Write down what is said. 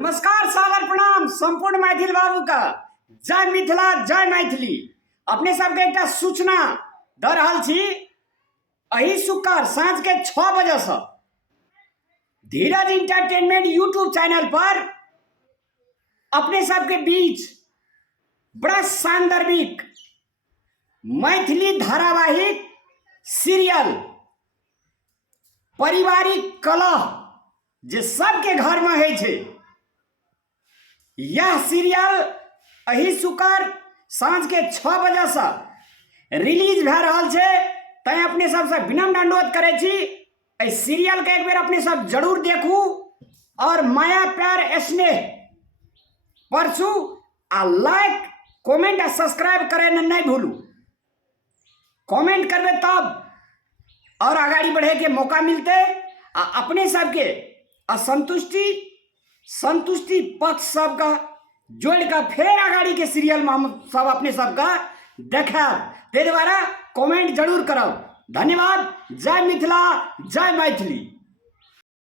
नमस्कार सागर प्रणाम संपूर्ण मैथिल बाबू का जय मिथिला जय मैथिली। अपने सबके एक सूचना द रहल छी। अही शुक्र सांझ के 6 बजे से धीरज इंटरटेनमेंट यूट्यूब चैनल पर अपने सबके बीच बड़ा सांदर्भिक मैथिली धारावाहिक सीरियल पारिवारिक कलह जे सबके घर में है छे, यह सीरियल अही शुक्र सांझ के 6 बजे से रिलीज भे रहल छे। तै अपने सबसे विनम्र अनुरोध करे छी ए सीरियल के एक बेर अपने सब जरूर देखू और माया प्यार स्नेह परसू आ लाइक कमेंट आ सब्सक्राइब करे नहीं भूलू। कमेंट करबे तब और आगाड़ी बढ़े के मौका मिलते आ अपने सबके संतुष्टि पक्ष सबका जोड़ का फिर आगाड़ी के सीरियल में हम सब अपने सबका देखा। ते द्वारा कमेंट जरूर करो। धन्यवाद। जय मिथिला जय मैथिली।